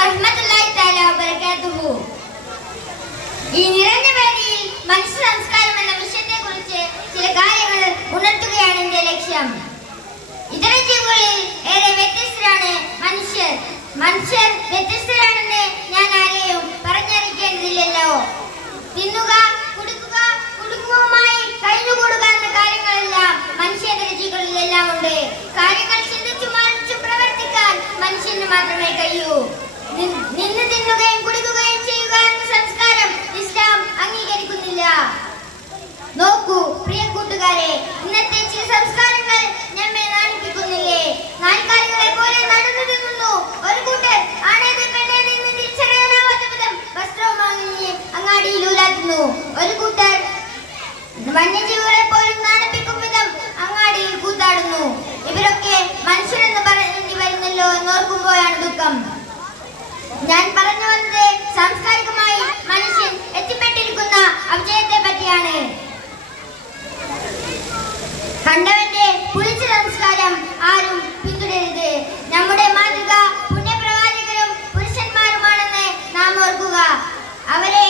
വറഹ്മത്തുള്ളാഹി തആല വബറകാതുഹു. ഈ നിറഞ്ഞ വേദിയിൽ മനുഷ്യ സംസ്കാരം എന്ന വിഷയത്തെക്കുറിച്ച് ചില കാര്യങ്ങൾ ഉണർത്തുകയാണ് എന്റെ ലക്ഷ്യം. ഇതര ജീവികളിൽ ഏറെ വ്യത്യസ്തരാണ് മനുഷ്യർ. മനുഷ്യർ വ്യത്യസ്തരാണെന്ന് ഞാൻ ആരെയും പറഞ്ഞറിയിക്കേണ്ടതില്ലല്ലോ. തിന്നുക, കുടിക്കുക, കുടുംബവുമായി കഴിഞ്ഞുകൂടുക എന്ന കാര്യങ്ങളെല്ലാം മനുഷ്യേതര ജീവികളിലെല്ലാം ഉണ്ട്. കാര്യങ്ങൾ ചിന്തിച്ചും ആലോചിച്ചും പ്രവർത്തിക്കാൻ മനുഷ്യന് മാത്രമേ കഴിയൂ. നിന്ന് തിന്നുകയും കുടിക്കുകയും ചെയ്യുക എന്ന സംസ്കാരം ഇസ്ലാം അംഗീകരിക്കുന്നില്ല. നോക്കൂ പ്രിയ കൂട്ടുകാരെ, ഇന്നത്തെ ചില സംസ്കാരങ്ങൾ നമ്മെ നാണിപ്പിക്കുന്നില്ലേ? നാൽക്കാലികളെ പോലെ നടന്നു തിന്നുന്നു. ഒരു കൂട്ടർ ആണേത് പെണ്ണേത് എന്ന് തിരിച്ചറിയാനാവാത്ത വിധം വസ്ത്രവും വാങ്ങി അങ്ങാടിയിൽ ഊലാത്തുന്നു. ഒരു കൂട്ടർ വന്യജീവികളെ പോലും നാണിപ്പിക്കും വിധം അങ്ങാടിയിൽ കൂത്താടുന്നു. ഇവരൊക്കെ മനുഷ്യരെന്ന് പറയേണ്ടി വരുന്നല്ലോ എന്നോർക്കുമ്പോഴാണ് ദുഃഖം. ഞാൻ പറഞ്ഞു വന്നത് സാംസ്കാരികമായി മനുഷ്യൻ എത്തിപ്പെട്ടിരിക്കുന്ന അപജയത്തെ പറ്റിയാണ്. കണ്ടവന്റെ പുളിച്ച സംസ്കാരം ആരും പിന്തുടരുത്. നമ്മുടെ മാതൃക പുണ്യപ്രവാചകരും പുരുഷന്മാരുമാണെന്ന് നാം ഓർക്കുക. അവരെ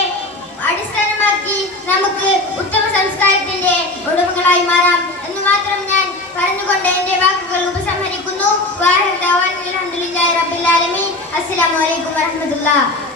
അടിസ്ഥാനമാക്കി നമുക്ക് ഉത്തമ സംസ്കാരത്തിന്റെ ഉടമകളായി മാറാം എന്ന് മാത്രം ഞാൻ പറഞ്ഞുകൊണ്ട് എന്റെ വാക്കുകൾ ഉപസംഹരിക്കുന്നു. അസ്സലാമു അലൈക്കും വറഹ്മത്തുള്ളാഹി.